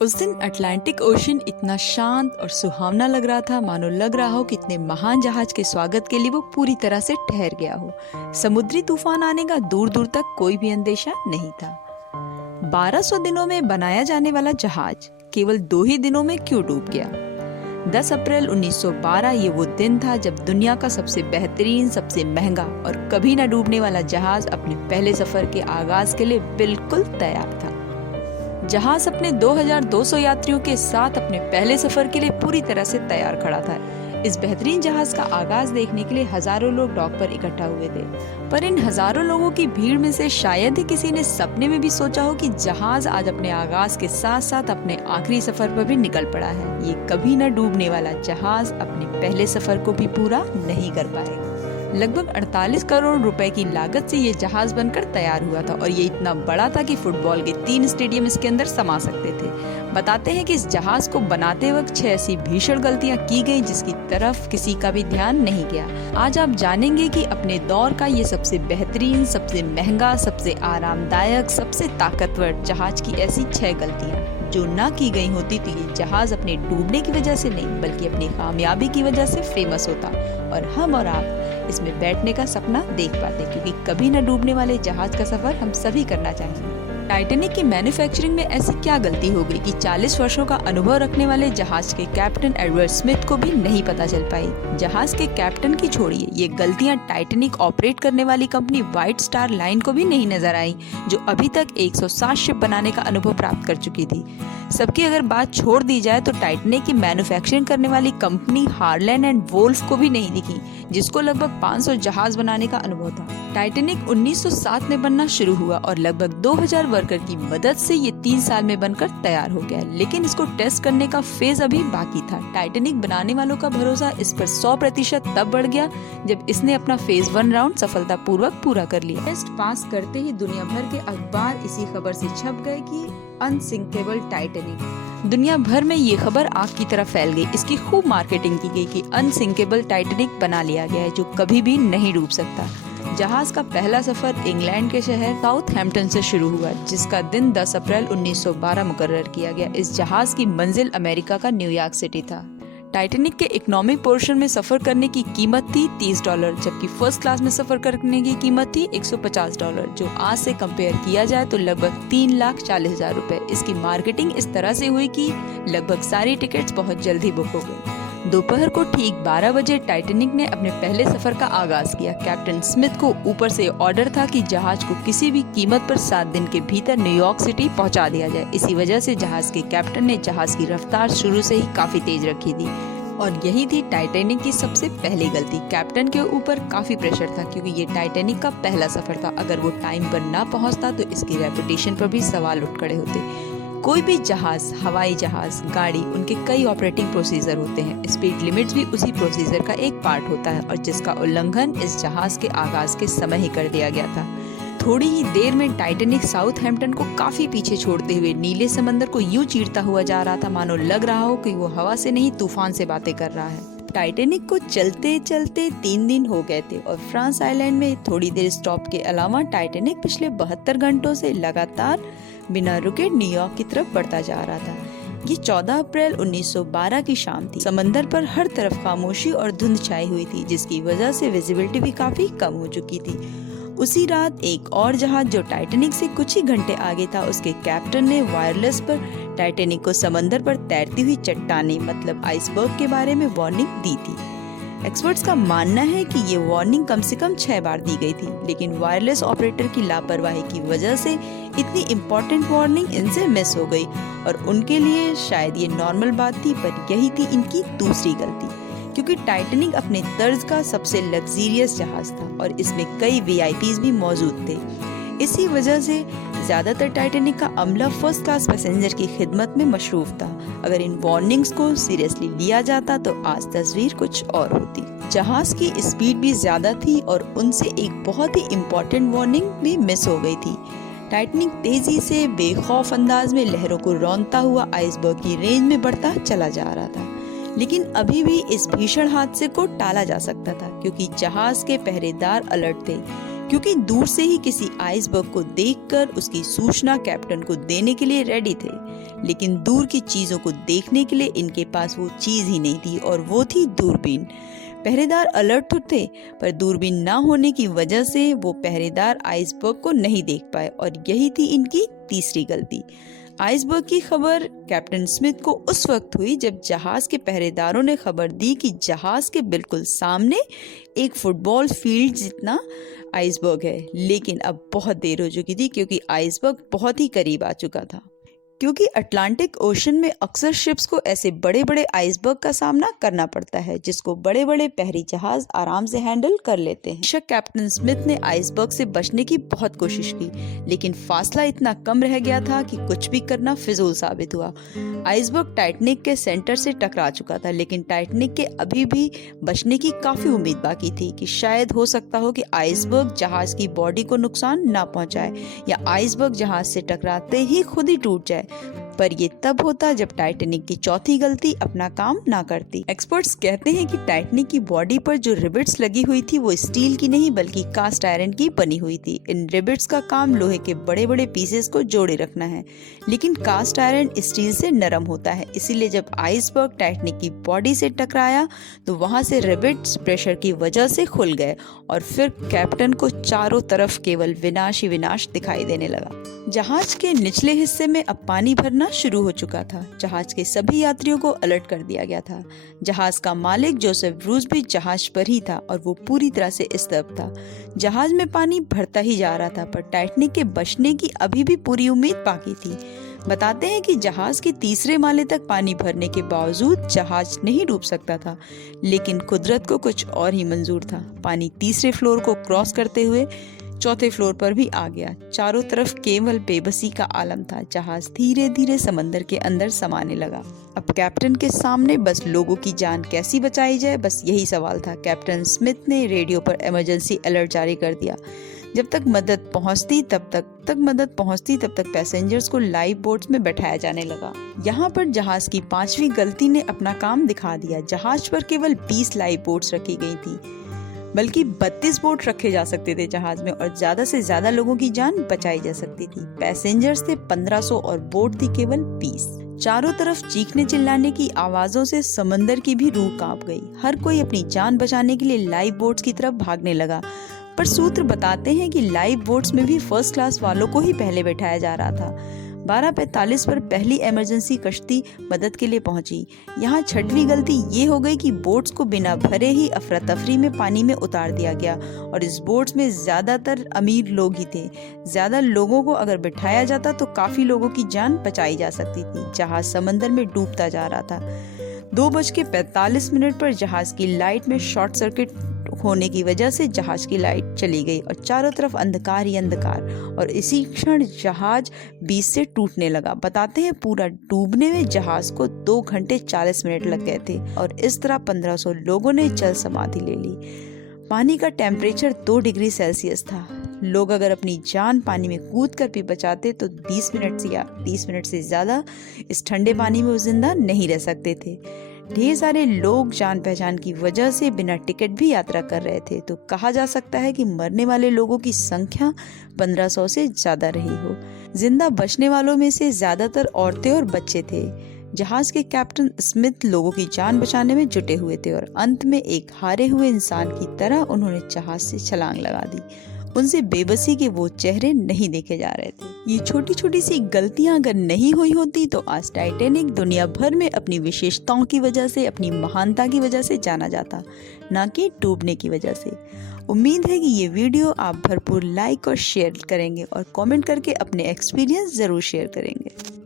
उस दिन Atlantic ocean इतना शांत और सुहावना लग रहा था, मानो लग रहा हो कि इतने महान जहाज के स्वागत के लिए वो पूरी तरह से ठहर गया हो। समुद्री तूफान आने का दूर दूर तक कोई भी अंदेशा नहीं था। 1200 दिनों में बनाया जाने वाला जहाज केवल 2 ही दिनों में क्यों डूब गया? 10 अप्रैल 1912 ये वो दिन था जब दुनिया का सबसे बेहतरीन, सबसे महंगा और कभी न डूबने वाला जहाज अपने पहले सफर के आगाज के लिए बिल्कुल तैयार था। जहाज अपने 2200 यात्रियों के साथ अपने पहले सफर के लिए पूरी तरह से तैयार खड़ा था। इस बेहतरीन जहाज का आगाज देखने के लिए हजारों लोग डॉक पर इकट्ठा हुए थे, पर इन हजारों लोगों की भीड़ में से शायद ही किसी ने सपने में भी सोचा हो कि जहाज आज अपने आगाज के साथ साथ अपने आखिरी सफर पर भी निकल पड़ा है। ये कभी न डूबने वाला जहाज अपने पहले सफर को भी पूरा नहीं कर पाएगा। लगभग 48 करोड़ रुपए की लागत से ये जहाज बनकर तैयार हुआ था और ये इतना बड़ा था कि फुटबॉल के 3 स्टेडियम इसके अंदर समा सकते थे। बताते हैं कि इस जहाज को बनाते वक्त 6 ऐसी भीषण गलतियां की गई जिसकी तरफ किसी का भी ध्यान नहीं गया। आज आप जानेंगे कि अपने दौर का ये सबसे बेहतरीन, सबसे महंगा, सबसे आरामदायक, सबसे ताकतवर जहाज की ऐसी 6 गलतियां जो ना की गई होती तो ये जहाज अपने डूबने की वजह से नहीं बल्कि अपनी कामयाबी की वजह से फेमस होता और हम और आप इसमें बैठने का सपना देख पाते, क्योंकि कभी न डूबने वाले जहाज का सफर हम सभी करना चाहेंगे। टाइटैनिक की मैन्युफैक्चरिंग में ऐसी क्या गलती हो गई कि 40 वर्षों का अनुभव रखने वाले जहाज के कैप्टन एडवर्ड स्मिथ को भी नहीं पता चल पाई? जहाज के कैप्टन की छोड़िए, ये गलतियां टाइटैनिक ऑपरेट करने वाली कंपनी व्हाइट स्टार लाइन को भी नहीं नजर आई, जो अभी तक 160 शिप बनाने का अनुभव प्राप्त कर चुकी थी। सबकी अगर बात छोड़ दी जाए तो टाइटैनिक की मैन्युफैक्चरिंग करने वाली कंपनी हार्लैंड एंड वोल्फ को भी नहीं दिखी, जिसको लगभग 500 जहाज बनाने का अनुभव था। टाइटैनिक 1907 में बनना शुरू हुआ और लगभग 2000 वर्कर की मदद से ये 3 साल में बनकर तैयार हो गया, लेकिन इसको टेस्ट करने का फेज अभी बाकी था। टाइटैनिक बनाने वालों का भरोसा इस पर 100% तब बढ़ गया जब इसने अपना फेज 1 राउंड सफलतापूर्वक पूरा कर लिया। टेस्ट पास करते ही दुनिया भर के अखबार इसी खबर से छप गए कि अनसिंकेबल टाइटैनिक। दुनिया भर में ये खबर आग की तरह फैल गई। इसकी खूब मार्केटिंग की गई कि अनसिंकेबल टाइटैनिक बना लिया गया है जो कभी भी नहीं डूब सकता। जहाज का पहला सफर इंग्लैंड के शहर साउथहैम्पटन से शुरू हुआ, जिसका दिन 10 अप्रैल 1912 मुकर्रर किया गया। इस जहाज की मंजिल अमेरिका का न्यूयॉर्क सिटी था। टाइटैनिक के इकोनॉमिक पोर्शन में सफर करने की कीमत थी $30, जबकि फर्स्ट क्लास में सफर करने की कीमत थी $150, जो आज से कंपेयर किया जाए तो लगभग 3,40,000 रुपए। इसकी मार्केटिंग इस तरह से हुई कि लगभग सारी टिकट्स बहुत जल्दी बुक हो गई। दोपहर को ठीक 12 बजे टाइटैनिक ने अपने पहले सफर का आगाज किया। कैप्टन स्मिथ को ऊपर से ऑर्डर था कि जहाज को किसी भी कीमत पर 7 दिन के भीतर न्यूयॉर्क सिटी पहुंचा दिया जाए। इसी वजह से जहाज के कैप्टन ने जहाज की रफ्तार शुरू से ही काफी तेज रखी थी और यही थी टाइटैनिक की सबसे पहली गलती। कैप्टन के ऊपर काफी प्रेशर था क्योंकि ये टाइटैनिक का पहला सफर था। अगर वो टाइम पर ना पहुंचता तो इसकी रेपुटेशन पर भी सवाल उठ खड़े होते। कोई भी जहाज, हवाई जहाज, गाड़ी, उनके कई ऑपरेटिंग प्रोसीजर होते हैं। स्पीड लिमिट्स भी उसी प्रोसीजर का एक पार्ट होता है और जिसका उल्लंघन इस जहाज के आगाज के समय ही कर दिया गया था। थोड़ी ही देर में टाइटैनिक साउथहैम्पटन को काफी पीछे छोड़ते हुए नीले समंदर को यूं चीरता हुआ जा रहा था मानो लग रहा हो कि वो हवा से नहीं तूफान से बातें कर रहा है। टाइटैनिक को चलते चलते 3 दिन हो गए थे और फ्रांस आइलैंड में थोड़ी देर स्टॉप के अलावा टाइटैनिक पिछले 72 घंटों से लगातार बिना रुके न्यूयॉर्क की तरफ बढ़ता जा रहा था। ये 14 अप्रैल 1912 की शाम थी। समंदर पर हर तरफ खामोशी और धुंध छाई हुई थी, जिसकी वजह से विजिबिलिटी भी काफी कम हो चुकी थी। उसी रात एक और जहाज जो टाइटैनिक से कुछ ही घंटे आगे था, उसके कैप्टन ने वायरलेस पर टाइटैनिक को समंदर पर तैरती हुई चट्टानें मतलब आइसबर्ग के बारे में वार्निंग दी थी। एक्सपर्ट्स का मानना है कि ये वार्निंग कम से कम 6 बार दी गई थी, लेकिन वायरलेस ऑपरेटर की लापरवाही की वजह से इतनी इम्पोर्टेंट वार्निंग इनसे मिस हो गई और उनके लिए शायद ये नॉर्मल बात थी, पर यही थी इनकी दूसरी गलती। क्योंकि टाइटैनिक अपने तर्ज का सबसे लग्जरियस जहाज था और इसमें कई वीआईपीज भी मौजूद थे। इसी वजह से ज्यादातर टाइटैनिक का अमला फर्स्ट क्लास पैसेंजर की खिदमत में मशरूफ था। अगर इन वार्निंग्स को सीरियसली लिया जाता तो आज तस्वीर कुछ और होती। जहाज की स्पीड भी ज्यादा थी और उनसे एक बहुत ही इम्पोर्टेंट वार्निंग भी मिस हो गई थी। टाइटैनिक तेजी से बेखौफ अंदाज में लहरों को रौंदता हुआ आइसबर्ग की रेंज में बढ़ता चला जा रहा था, लेकिन अभी भी इस भीषण हादसे को टाला जा सकता था क्योंकि जहाज के पहरेदार अलर्ट थे। क्योंकि दूर से ही किसी आइसबर्ग को देखकर उसकी सूचना कैप्टन को देने के लिए रेडी थे। लेकिन दूर की चीजों को देखने के लिए इनके पास वो चीज ही नहीं थी और वो थी दूरबीन। पहरेदार अलर्ट तो थे, पर दूरबीन ना होने की वजह से वो पहरेदार आइसबर्ग को नहीं देख पाए और यही थी इनकी तीसरी गलती। आइसबर्ग की खबर कैप्टन स्मिथ को उस वक्त हुई जब जहाज के पहरेदारों ने खबर दी कि जहाज के बिल्कुल सामने एक फुटबॉल फील्ड जितना आइसबर्ग है। लेकिन अब बहुत देर हो चुकी थी क्योंकि आइसबर्ग बहुत ही करीब आ चुका था। क्योंकि अटलांटिक ओशन में अक्सर शिप्स को ऐसे बड़े बड़े आइसबर्ग का सामना करना पड़ता है जिसको बड़े बड़े पहरी जहाज आराम से हैंडल कर लेते हैं। बेशक कैप्टन स्मिथ ने आइसबर्ग से बचने की बहुत कोशिश की, लेकिन फासला इतना कम रह गया था कि कुछ भी करना फिजूल साबित हुआ। आइसबर्ग टाइटैनिक के सेंटर से टकरा चुका था, लेकिन टाइटैनिक के अभी भी बचने की काफी उम्मीद बाकी थी कि शायद हो सकता हो कि आइसबर्ग जहाज की बॉडी को नुकसान ना पहुंचाए या आइसबर्ग जहाज से टकराते ही खुद ही टूट जाए। पर ये तब होता जब टाइटैनिक की चौथी गलती अपना काम ना करती। एक्सपर्ट्स कहते हैं कि टाइटैनिक की बॉडी पर जो रिबिट्स लगी हुई थी वो स्टील की नहीं बल्कि कास्ट आयरन की बनी हुई थी। इन रिबिट्स का काम लोहे के बड़े बड़े पीसेस को जोड़े रखना है, लेकिन कास्ट आयरन स्टील से नरम होता है। इसीलिए जब आइसबर्ग टाइटैनिक की बॉडी से टकराया तो वहां से रिबिट्स प्रेशर की वजह से खुल गए और फिर कैप्टन को चारों तरफ केवल विनाश ही विनाश दिखाई देने लगा। जहाज के निचले हिस्से में अब पानी भरना शुरू हो चुका था। जहाज के सभी यात्रियों को अलर्ट कर दिया गया था। जहाज का मालिक जोसेफ ब्रूस भी जहाज पर ही था और वो पूरी तरह से स्तब्ध था। जहाज में पानी भरता ही जा रहा था, पर टाइटैनिक के बचने की अभी भी पूरी उम्मीद बाकी थी। बताते हैं कि जहाज के तीसरे माले तक पानी भरने के बावजूद जहाज नहीं डूब सकता था, लेकिन कुदरत को कुछ और ही मंजूर था। पानी तीसरे फ्लोर को क्रॉस करते हुए चौथे फ्लोर पर भी आ गया। चारों तरफ केवल बेबसी का आलम था। जहाज धीरे धीरे समंदर के अंदर समाने लगा। अब कैप्टन के सामने बस लोगों की जान कैसी बचाई जाए, बस यही सवाल था। कैप्टन स्मिथ ने रेडियो पर इमरजेंसी अलर्ट जारी कर दिया। जब तक मदद पहुंचती तब तक पैसेंजर्स को लाइफ बोट्स में बैठाया जाने लगा। यहाँ पर जहाज की पांचवी गलती ने अपना काम दिखा दिया। जहाज पर केवल 20 लाइफ बोट्स रखी गई थी, बल्कि 32 बोट रखे जा सकते थे जहाज में और ज्यादा से ज्यादा लोगों की जान बचाई जा सकती थी। पैसेंजर्स थे 1500 और बोट थी केवल 20। चारों तरफ चीखने चिल्लाने की आवाजों से समंदर की भी रूह कांप गई। हर कोई अपनी जान बचाने के लिए लाइफ बोट्स की तरफ भागने लगा, पर सूत्र बताते हैं कि लाइफ बोट्स में भी फर्स्ट क्लास वालों को ही पहले बैठाया जा रहा था। 12:45 पर पहली इमरजेंसी कश्ती मदद के लिए पहुंची। यहाँ छठवीं गलती ये हो गई कि बोट्स को बिना भरे ही अफरा तफरी में पानी में उतार दिया गया और इस बोट्स में ज्यादातर अमीर लोग ही थे। ज्यादा लोगों को अगर बिठाया जाता तो काफी लोगों की जान बचाई जा सकती थी। जहाज समंदर में डूबता जा रहा था। 2:45 पर जहाज की लाइट में शॉर्ट सर्किट होने की वजह से जहाज की लाइट चली गई और चारों तरफ अंधकार ही अंधकार, और इसी क्षण जहाज बीच से टूटने लगा। बताते हैं पूरा डूबने में जहाज को 2 घंटे 40 मिनट लग गए थे और इस तरह 1500 लोगों ने जल समाधि ले ली। पानी का टेम्परेचर 2 डिग्री सेल्सियस था। लोग अगर अपनी जान पानी में कूद कर भी बचाते तो 20 मिनट से या 30 मिनट से ज्यादा इस ठंडे पानी में वो जिंदा नहीं रह सकते थे। ढेर सारे लोग जान पहचान की वजह से बिना टिकट भी यात्रा कर रहे थे, तो कहा जा सकता है कि मरने वाले लोगों की संख्या 1500 से ज्यादा रही हो। जिंदा बचने वालों में से ज्यादातर औरतें और बच्चे थे। जहाज के कैप्टन स्मिथ लोगों की जान बचाने में जुटे हुए थे और अंत में एक हारे हुए इंसान की तरह उन्होंने जहाज से छलांग लगा दी। उनसे बेबसी के वो चेहरे नहीं देखे जा रहे थे। ये छोटी छोटी सी गलतियां अगर नहीं हुई होती तो आज टाइटैनिक दुनिया भर में अपनी विशेषताओं की वजह से, अपनी महानता की वजह से जाना जाता, ना कि डूबने की वजह से। उम्मीद है कि ये वीडियो आप भरपूर लाइक और शेयर करेंगे और कमेंट करके अपने एक्सपीरियंस जरूर शेयर करेंगे।